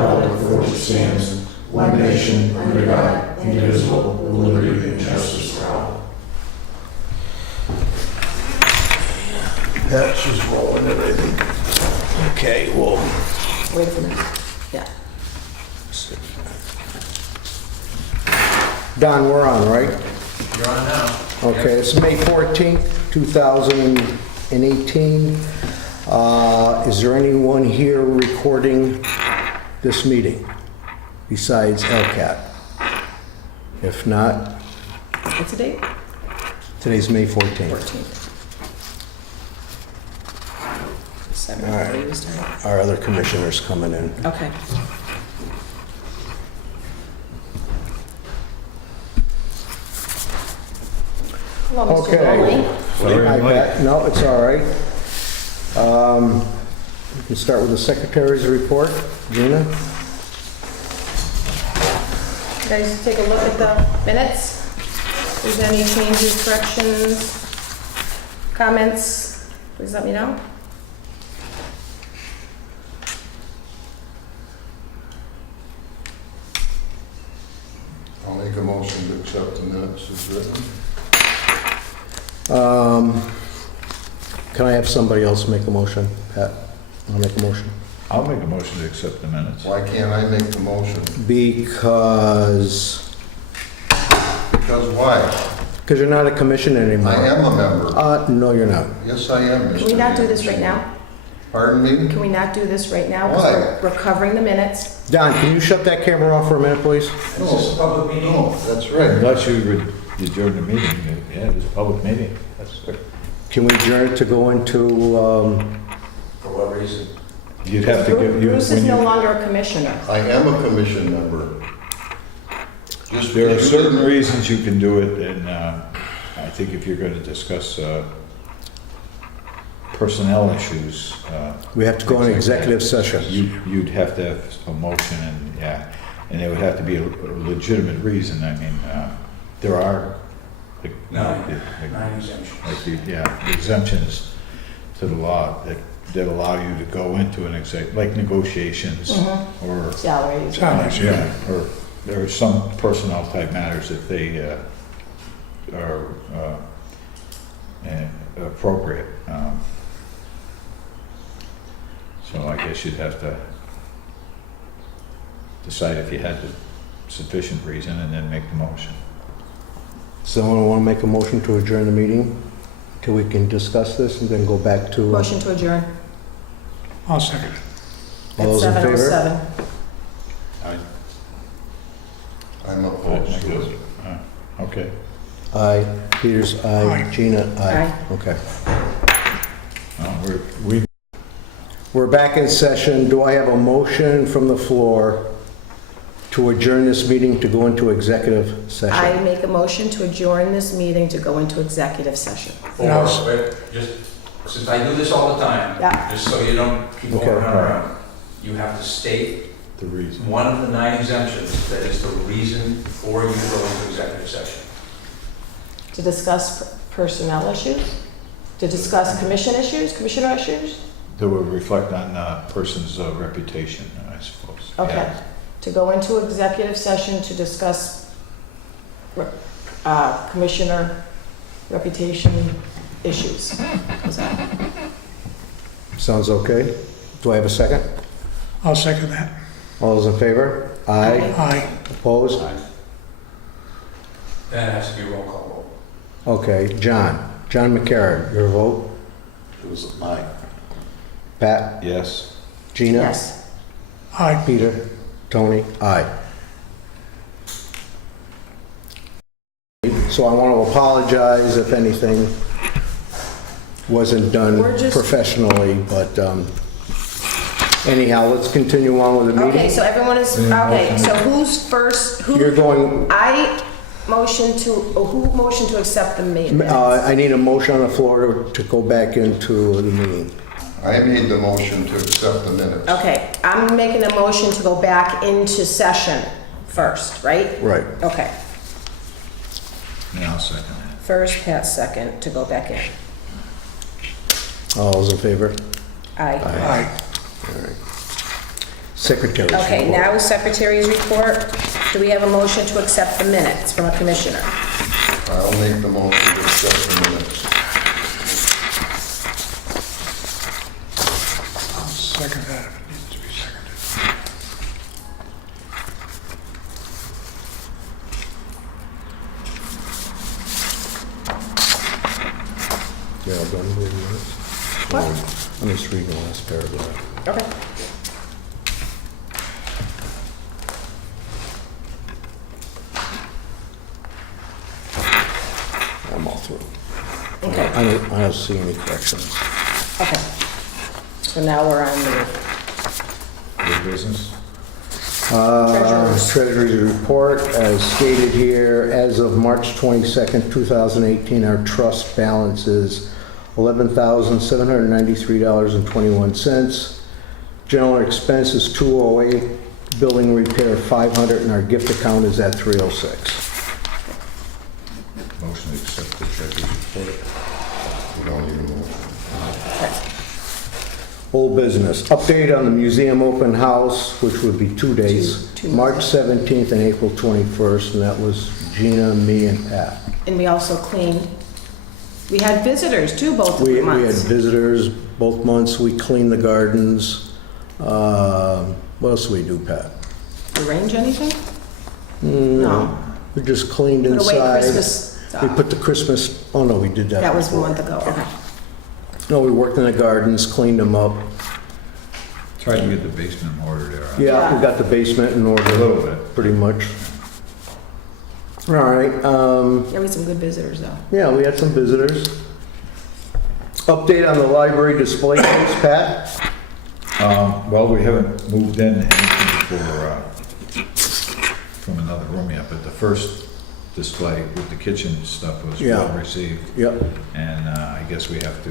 republic for which it stands, one nation, under God, indivisible, with liberty and justice for all. That's just rolling it, I think. Okay, well. Wait a minute. Yeah. Don, we're on, right? You're on now. Okay, it's May 14th, 2018. Is there anyone here recording this meeting besides LCAT? If not, What's the date? today's May 14th. 14th. All right. Our other commissioners coming in. Okay. Hello, Mr. Okay. Rowley. Hi, Pat. No, it's all right. We can start with the secretary's report. Gina? You guys take a look at the minutes. If there's any changes, corrections, comments, please let me know. I'll make a motion to accept the minutes as written. Can I have somebody else make a motion? Pat, I'll make a motion. I'll make a motion to accept the minutes. Why can't I make the motion? Because Why? you're not a commission anymore. I am a member. No, you're not. Yes, I am, Mr. Can we not do Mayor. this right now? Pardon me? Can we not do this right now? Why? Because we're covering the minutes. Don, can you shut that camera off for a minute, please? No, it's a public meeting. No, that's right. Unless you adjourn the meeting, yeah, it's a public meeting. That's good. Can we adjourn it to go into, For what reason? You'd have to give, Bruce is no longer a commissioner. I am a commission member. Just there are because you certain didn't- reasons you can do it, and I think if you're going to discuss personnel issues. we have to go into executive session? You'd have to have a motion, and yeah, and it would have to be a legitimate reason. I mean, there are Nine exemptions. like exemptions to the law that allow you to go into an like negotiations or Salaries. yeah, or there are some personnel type matters if they are appropriate. So I guess you'd have to decide if you had the sufficient reason and then make the motion. Someone want to make a motion to adjourn the meeting till we can discuss this and then go back to? Motion to adjourn. I'll second it. All those in favor? 7:07. I'm opposed to it. Okay. Aye. Peter's aye. Aye. Gina, aye. Aye. Okay. We We're back in session. Do I have a motion from the floor to adjourn this meeting to go into executive I session? make a motion to adjourn this meeting to go into executive session. Just, since I do this all the time, Yeah. just so you don't keep going Okay. around, you have to state the reason. one of the 9 exemptions that is the reason for you going to executive session. To discuss personnel issues? To discuss commissioner issues? That would reflect on a person's reputation, I suppose. Okay. Yeah. To go into executive session to discuss commissioner reputation issues. How's that? Sounds okay. Do I have a second? I'll second that. All those in favor? Aye. Aye. Opposed? That has to be a roll call vote. Okay. John McCarron, your vote? It was mine. Pat? Yes. Gina? Yes. Aye. Peter? Tony? Aye. So I want to apologize if anything wasn't done We're just- professionally, but anyhow, let's continue on with the meeting. Okay, so everyone is, okay, so who's first? You're going, Who motioned to accept the minutes? I need a motion on the floor to go back into the meeting. I made the motion to accept the minutes. Okay, I'm making a motion to go back into session first, right? Right. Okay, Yeah, I'll second that. first, Pat second, to go back in. All those in favor? Aye. Aye. All right. Secretary's report. Okay, now is Secretary's report. Do we have a motion to accept the minutes from a commissioner? I'll make the motion to accept the minutes. I'll second that if it needs to be seconded. Yeah, I've done the minutes. What? I'm just reading the last paragraph. Okay. I'm all through. Okay, I don't see any corrections. okay. So now we're on the Good business? treasurer's. Treasury's report, as stated here, as of March 22nd, 2018, our trust balance is $11,793.21. General expense is $208, building repair $500, and our gift account is at $306. Motion to accept the treasurer's report. We don't need a motion. Old business, update on the museum open house, which would be 2 days, Two March months. 17th and April 21st, and that was Gina, me, and Pat. And we also cleaned, we had visitors too, both of We the had months. visitors both months, we cleaned the gardens. What else do we do, Pat? Arrange anything? No. We just cleaned Put away inside. Christmas We stuff. put the Christmas, oh no, we did that. That was a before. month ago, okay. No, we worked in the gardens, cleaned them up. Tried to get the basement in order there. Yeah, we got the basement in order. A little bit. Pretty much. All right, Yeah, we had some good visitors though. yeah, we had some visitors. Update on the library display case, Pat? Well, we haven't moved in anything from another room yet, but the first display with the kitchen stuff was Yeah. well received. Yep. And I guess we have to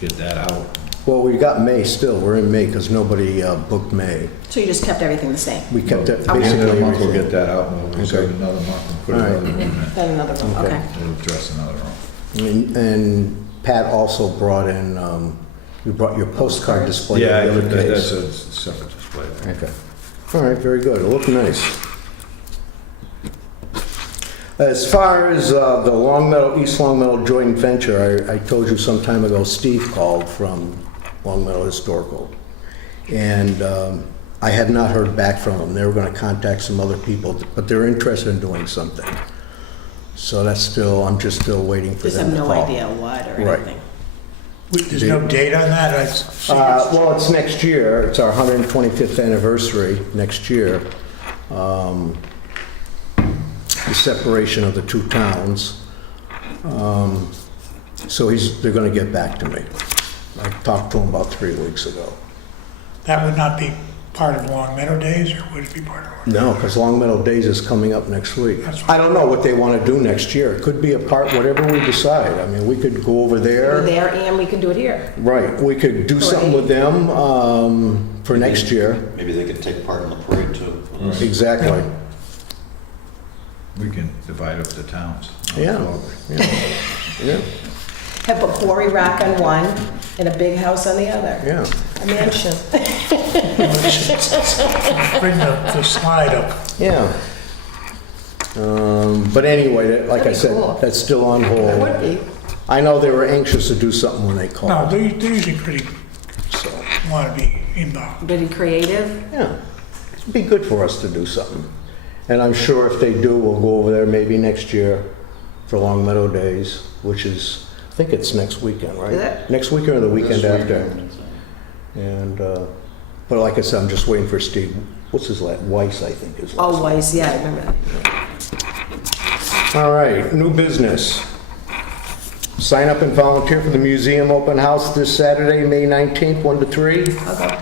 get that out. Well, we got May still, we're in May because nobody booked May. So you just kept everything the same? We kept it Okay. At the end of basically the month, we'll everything. get that out, and we'll reserve Okay. another month and put All right. another room in. Then another one, Okay. okay. We'll address another room. And Pat also brought in, you brought your postcard display. Yeah, in the other that's case. a separate display. Okay. All right, very good. It looked nice. As far as the Long Meadow, East Long Meadow joint venture, I told you some time ago, Steve called from Long Meadow Historical. And I had not heard back from them. They were going to contact some other people, but they're interested in doing something. So that's still, I'm just still waiting for Just them have to no call. idea what or Right. anything. There's no date on that? I see it's- Well, it's next year. It's our 125th anniversary next year. The separation of the two towns. So they're going to get back to me. I talked to him about 3 weeks ago. That would not be part of Long Meadow Days, or would it be part of? No, because Long Meadow Days is coming up next week. That's I don't know what they want to do next year. It could be a part, whatever we decide. I mean, we could go over We're there. there and we can do it here. Right, we could do something with them for next year. Maybe they could take part in the parade too. Exactly. We can divide up the towns. Yeah. Yeah, Have a quarry rack on one and a big house on the other. yeah. A mansion. Bring the slide up. Yeah. But anyway, like I That'd be cool. said, that's still on That hold. would be. I know they were anxious to do something when they No, called. they're usually pretty, So, want to be involved. Pretty creative. yeah, it'd be good for us to do something. And I'm sure if they do, we'll go over there maybe next year for Long Meadow Days, which is, I think it's next weekend, right? Is it? Next weekend or the weekend This after. weekend. And, but like I said, I'm just waiting for Steve, what's his last, Weiss, I think is. Oh, last name. Weiss, yeah, I remember that. All right, new business. Sign up and volunteer for the museum open house this Saturday, May 19th, 1 to 3. Okay.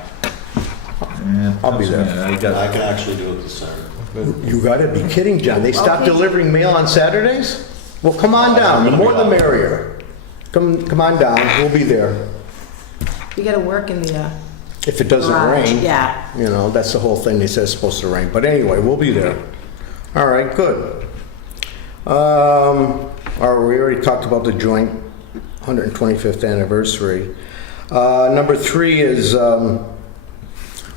Yeah, I'll be there. I I got, can actually do it this Saturday. You gotta be kidding, John. They stopped Okay. delivering mail on Saturdays? Well, come on down. The more the merrier. Come on down. We'll be there. You gotta work in the If it doesn't garage. rain. Yeah. You know, that's the whole thing. They said it's supposed to rain. But anyway, we'll be there. All right, good. We already talked about the joint 125th anniversary. Number 3 is, well,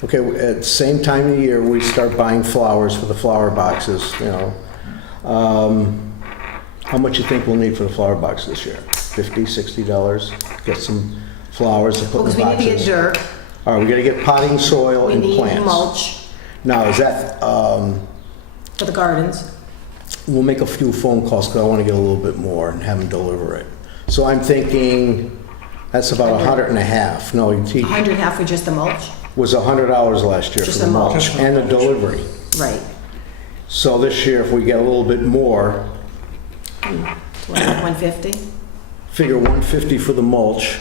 Okay, at the same time of year, we start buying flowers for the flower boxes, you know. How much you think we'll need for the flower box this year? $50, $60? Get some flowers to put in Because the we need to get boxes? dirt, All right, we gotta get potting soil we and need plants. mulch Now, is that, for the gardens. we'll make a few phone calls, because I want to get a little bit more and have them deliver it. So I'm thinking, that's about $150. No, he 100 half for just the mulch? was $100 last year Just for the the mulch. mulch and the delivery. Right. So this year, if we get a little bit more, 150? figure 150 for the mulch.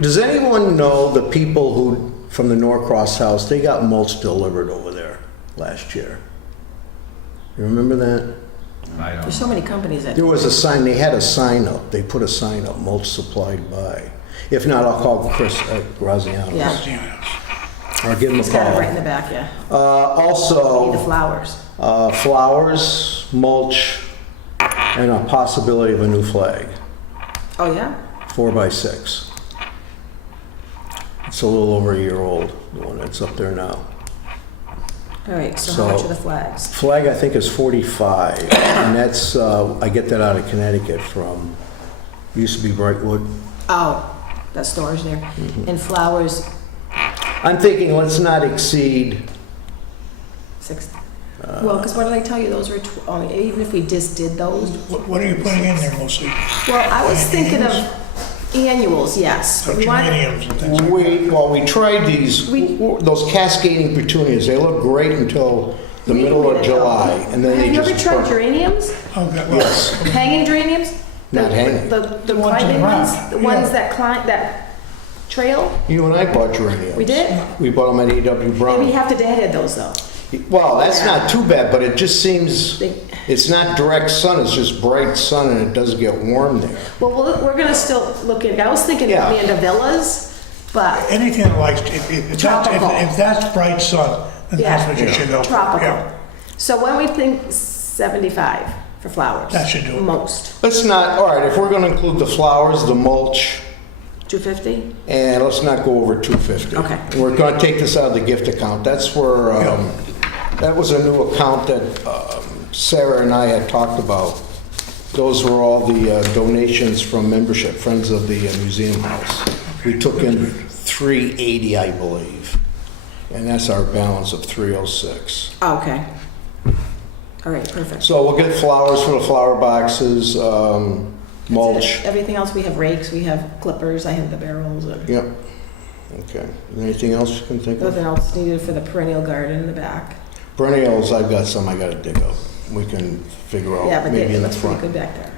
Does anyone know the people who, from the Norcross house, they got mulch delivered over there last year? You remember that? I There's don't so many companies that, There was a sign, they had a sign up, they put a sign up, mulch supplied by. If not, I'll call Chris Graziano. yeah, I'll give him a it's kind of right in call. the back, yeah. Need the Also, flowers. flowers, mulch, and a possibility of a new flag, Oh, yeah? 4x6. It's a little over a year old, the one that's up there now. All right, so So- how much are the flags? Flag, I think, is 45, and that's, I get that out of Connecticut from, used to be Brightwood. Oh, that storage there. And flowers, I'm thinking, let's not exceed, 6. Well, because what did I tell you, those were, even if we just did those? What are you putting in there mostly? Well, I was thinking of annuals, yes. So We want- geraniums and things like that? we tried these, those cascading petunias, they look great until the middle of July, and then Have they you ever just tried burn. geraniums? Oh, God, well, Yes. Hanging geraniums? Not The- hanging. The ones in the climbing ones? ground, The ones yeah. that climb, that trail? You and I bought geraniums. We did? We bought them at A.W. Maybe you Brown. have to deadhead those though. Well, that's Yeah. not too bad, but it just seems, They- it's not direct sun, it's just bright sun, and it does get warm there. Well, we're gonna still look at, I was thinking Yeah. mandavillas, but anything that likes, Tropical. if that's bright sun, then that's what you Yeah. should go for. tropical. Yeah. So when we think 75 for flowers? That should do it. Most. Let's not, all right, if we're gonna include the flowers, the mulch, 250? and let's not go over 250. Okay. We're gonna take this out of the gift account. That's where, that was a new account that Sarah and I had talked about. Those were all the donations from membership, Friends of the Museum House. We took in 380, I believe, and that's our balance of 306. Oh, okay. All right, perfect. So we'll get flowers for the flower boxes, That's mulch. it. Everything else, we have rakes, we have clippers, I have the barrels, and Yep. Okay. Anything else you can think of? nothing else needed for the perennial garden in the back. Perennials, I've got some I gotta dig up. We can figure Yeah, out but maybe it in the looks pretty front, good back there.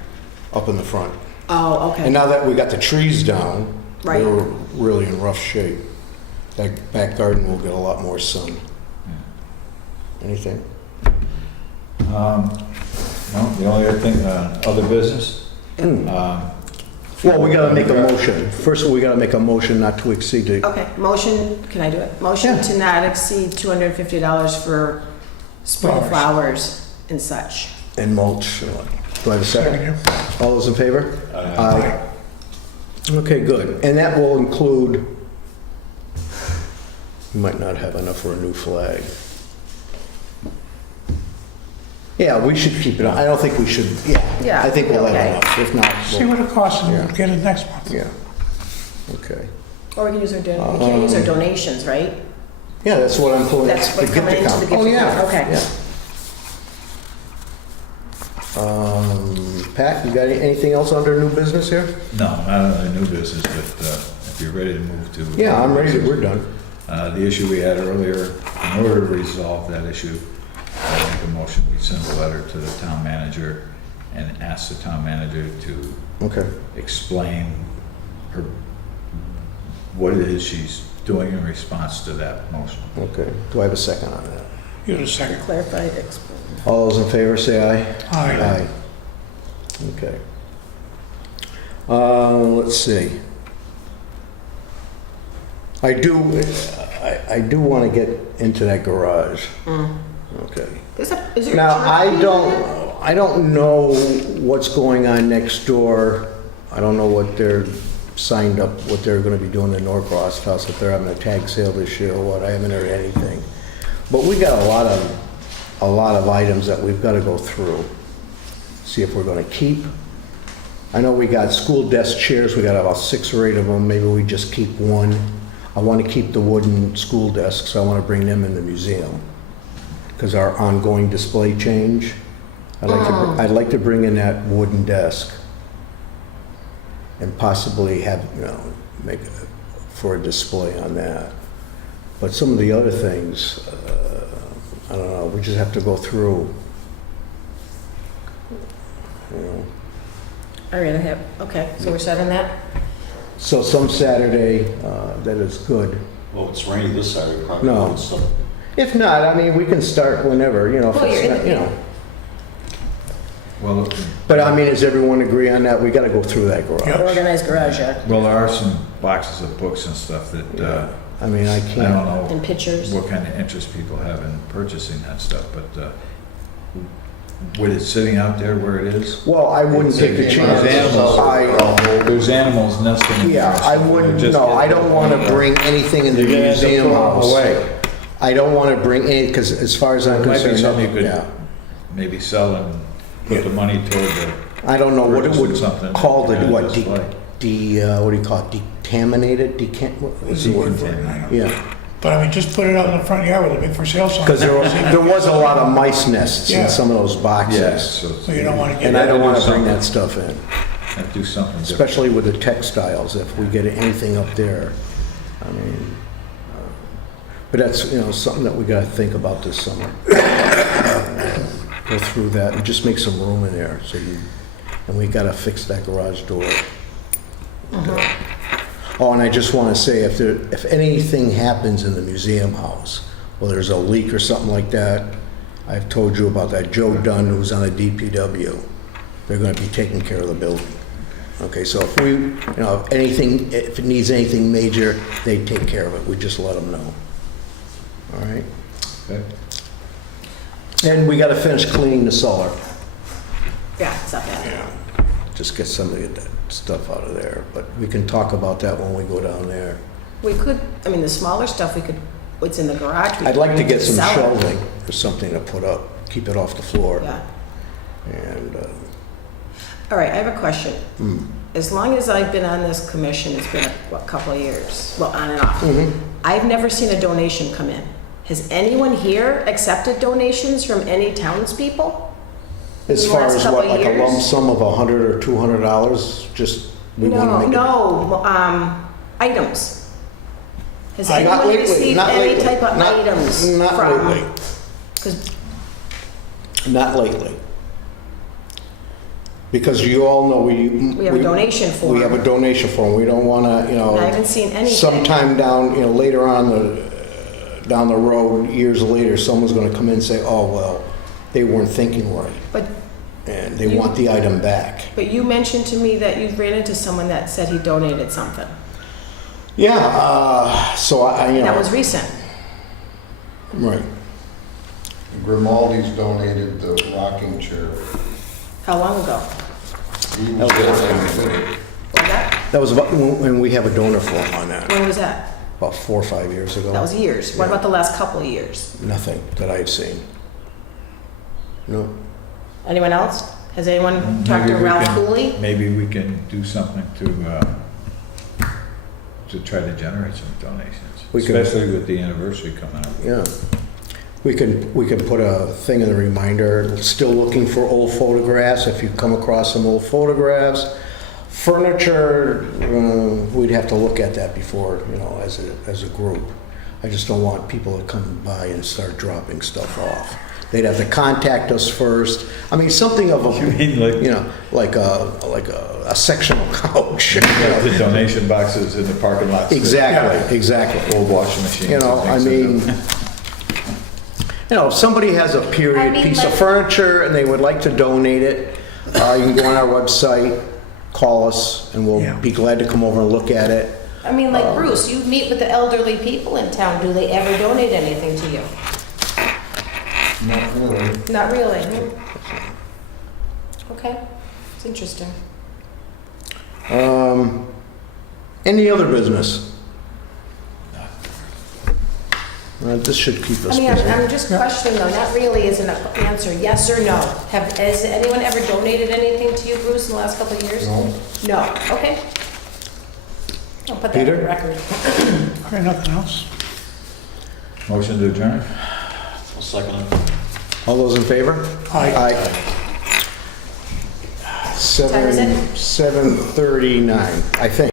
up in the front. Oh, okay. And now that we got the trees down, Right. they're really in rough shape. That back garden will get a lot more sun. Anything? No, the only other thing, other business. Well, we gotta make a motion. First of all, we gotta make a motion not to exceed the, Okay, motion, can I do it? Motion Yeah. to not exceed $250 for spring Flowers. flowers and such. and mulch. Do I have a second? Second, All those in favor? Aye. Okay, good. And that will include, you might not have enough for a new flag. Yeah, we should keep it on. I don't think we should, yeah. Yeah, I think we'll okay. have enough. If not, See we'll- what it costs and Yeah. we'll get it next month. yeah. Okay. Or we can use our, we can't use our donations, right? Yeah, that's what I'm pulling. That's the what's coming gift into account. the gift Oh, yeah. account, okay. Yeah. Pat, you got anything else under new business here? No, not a new business, but if you're ready to move to. Yeah, I'm ready. We're done. The issue we had earlier, in order to resolve that issue, I make a motion, we send a letter to the town manager and ask the town manager to Okay. explain her, what it is she's doing in response to that motion. Okay. Do I have a second on that? Give it a second. Clarify, explain. All those in favor say aye. Aye. Okay. Let's see. I do want to get into that garage. Okay. Is there a Now, church behind it? I don't know what's going on next door. I don't know what they're signed up what they're gonna be doing in Norcross, tell us if they're having a tag sale this year or what, I haven't heard anything. But we got a lot of items that we've gotta go through, see if we're gonna keep. I know we got school desk chairs, we got about 6 or 8 of them, maybe we just keep one. I wanna keep the wooden school desks, I wanna bring them in the museum. Because our ongoing display change, I'd like to bring in that wooden desk and possibly have, make for a display on that. But some of the other things, I don't know, we just have to go through. All right, okay, so we're set on that? So some Saturday, that is good. Well, it's rainy this Saturday, probably. No. won't, so- If not, I mean, we can start whenever, if Well, it's you're not, in- Well, But I mean, does everyone agree on that? We gotta go through that garage. Organized garage, yeah, well, there are some boxes of books and stuff that, I mean, I I can't. don't know and pictures. what kind of interest people have in purchasing that stuff, but with it sitting out there where it is, Well, I wouldn't take the There's chance. animals, there's animals nesting in there. Yeah, I so wouldn't, they're just no, I getting- don't want to bring anything in the You're gonna end up museum throwing 'em house. away. I don't want to bring any, because as far as I'm It might be concerned, something you could yeah. maybe sell and put the money toward the, I don't know what it would Purchasing something call it, and what, display. what do you call it, decontaminated, what was the word for it? Yeah, But I mean, just put it out in the front yard with a big for sale sign. because there was a lot of mice nests in Yeah. some of those yeah, boxes. So you don't want to get. And I don't want to do bring something. that stuff in, do something different. especially with the textiles, if we get anything up there. I mean, but that's, something that we got to think about this summer. Go through that and just make some room in there, and we got to fix that garage door. Oh, and I just want to say, if anything happens in the museum house, well, there's a leak or something like that, I've told you about that Joe Dunn who's on the DPW. They're going to be taking care of the building. Okay, so if if it needs anything major, they take care of it. We just let them know. All right? Okay. And we got to finish cleaning the cellar. Yeah, it's not bad. Just get some of that stuff out of there. But we can talk about that when we go down there. We could, the smaller stuff, what's in the garage. we I'd could like to bring get some cellar. shelving or something to put up, keep it off the floor. Yeah. And, All right, I have a question. hmm. As long as I've been on this commission, it's been, a couple of years, well, on and off. Mhm. I've never seen a donation come in. Has anyone here accepted donations from any townspeople? As In the far last as couple what, of like a years? lump sum of $100 or $200, just, we want to make it. No, items. Has Not anyone lately, received not any lately. type of Not- items not from? lately. 'Cause Not lately. Because you all know we have a donation form. We have a donation form. We don't want to, I haven't seen anything. sometime down, later on down the road, years later, someone's going to come in and say, oh, well, they weren't thinking right. But, And they want the item back. but you mentioned to me that you ran into someone that said he donated something. Yeah, so I. That was recent. Right. Grimaldi's donated the rocking chair. How long ago? He was donating Was that? That was about, when we have a donor form on that, When was that? about 4 or 5 years ago. That was years. What about the last couple of years? Nothing that I've seen. No. Anyone else? Has anyone talked to Maybe we Ralph can- Cooley? Maybe we can do something to try to generate some donations, We can- especially with the anniversary coming up. Yeah. We can put a thing in the reminder, still looking for old photographs, if you come across some old photographs. Furniture, we'd have to look at that before, as a group. I just don't want people to come by and start dropping stuff off. They'd have to contact us first. I mean, something of a, You mean like like a sectional couch. the donation boxes in the parking lots? that- Exactly. Old washing machines. and I things mean, like if somebody has a period piece of furniture and they would like to donate it, you can go on our website, call us, and we'll be glad to come over and look at it. I mean, like Bruce, you meet with the elderly people in town. Do they ever donate anything to you? Not really. Not really. Okay, it's interesting. Any other business? This should keep us I mean, busy. I'm just questioning though, that really isn't an answer, yes or no. Has anyone ever donated anything to you, Bruce, in the last couple of years? No. No, okay. I'll put that on Peter? the record. Okay, nothing else? Motion to adjourn? I'll second it. All those in favor? Aye. Aye. Time is it? 7:39, I think.